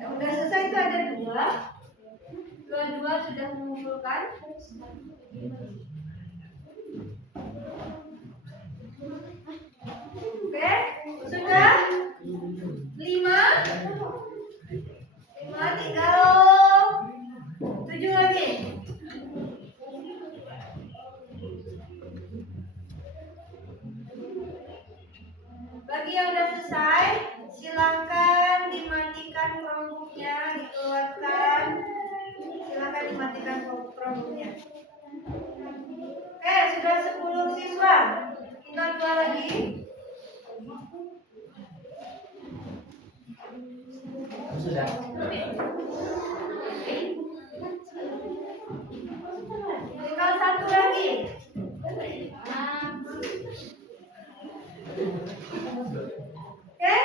Ya, udah selesai itu ada 2. Dua-dua sudah mengumpulkan. Oke, sudah 5. Tinggal 7 lagi. Bagi yang udah selesai, silakan dimatikan Chromebook-nya, dikeluarkan. Silakan dimatikan Chromebook-nya. Oke, sudah 10 siswa. Tinggal 2 lagi. Sudah. Tinggal 1 lagi. Oke,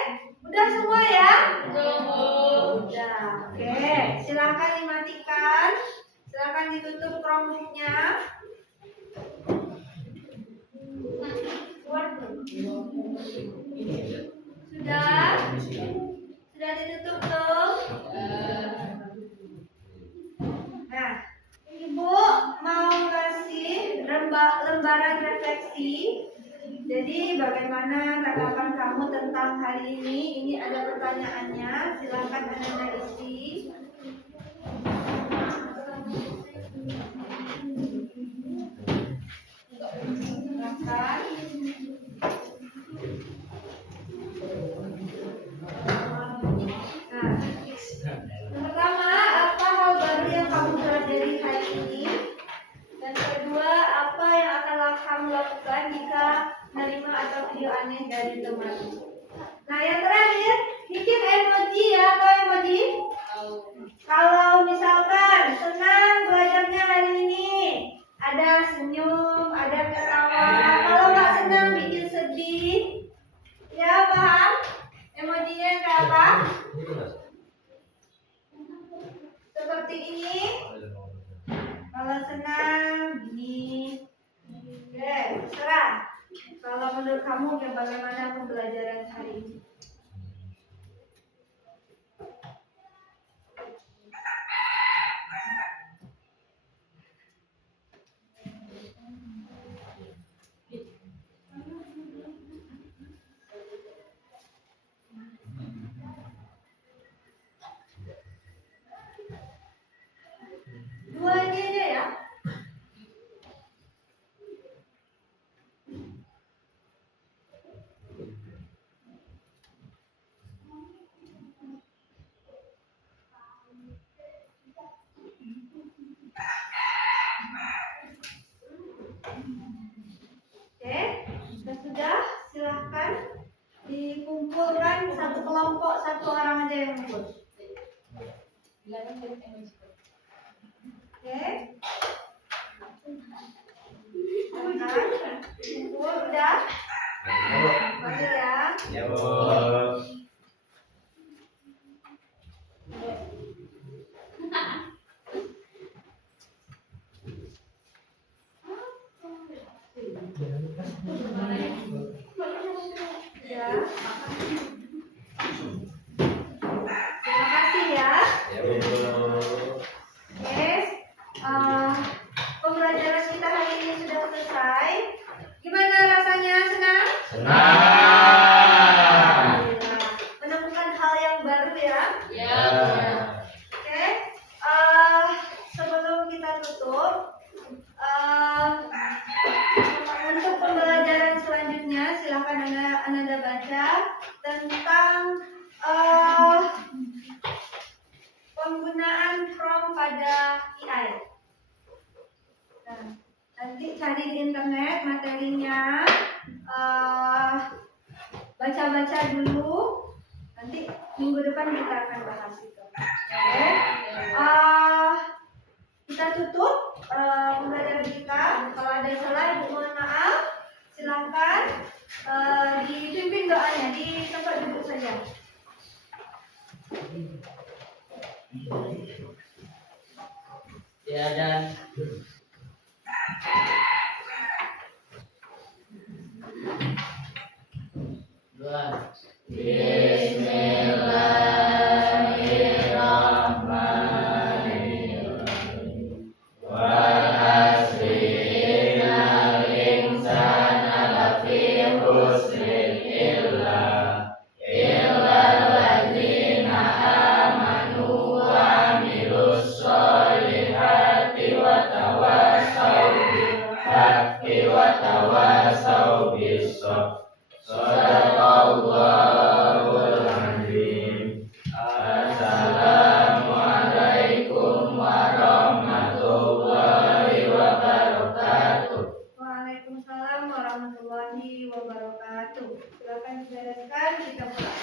udah semua ya? Udah. Oke, silakan dimatikan. Silakan ditutup Chromebook-nya. Sudah ditutup tuh. Nah, Ibu mau kasih lembaran refleksi. Jadi bagaimana tanggapan kamu tentang hari ini? Ini ada pertanyaannya. Silakan Anda isi. Silakan. Nah, pertama, apa hal baru yang kamu pelajari hari ini? Dan kedua, apa yang akan kamu lakukan jika menerima atau video aneh dari teman? Nah, yang terakhir, bikin emoji ya, atau emoji? Kalau misalkan senang belajarnya hari ini, ada senyum, ada ketawa. Kalau nggak senang, bikin sedih. Ya, paham? Emojinya kayak apa? Seperti ini. Kalau senang, gini. Oke, terserah. Kalau menurut kamu bagaimana pembelajaran hari ini? Dua ini aja ya. Oke, sudah, silahkan. silakan dikumpulkan satu kelompok, satu orang aja yang ngikut. Oke. Silakan. Kumpul udah. Panggil ya. Ya, Bos. Ya. Terima kasih ya. Ya, Bos. Oke. Pembelajaran kita hari ini sudah selesai. Gimana rasanya? Senang? Alhamdulillah. Menemukan hal yang baru ya. Ya. Oke. Sebelum kita tutup, untuk pembelajaran selanjutnya silakan Anda baca tentang penggunaan prompt pada AI. Nah, nanti cari di internet materinya, baca-baca dulu. Nanti minggu depan kita akan bahas itu. Oke. Kita tutup pembelajaran kita. Kalau ada yang salah, Ibu mohon maaf. Silakan dipimpin doanya di tempat duduk saja. Ya, dan dua. Waalaikumsalam warahmatullahi wabarakatuh. Silakan dibereskan, kita mulai.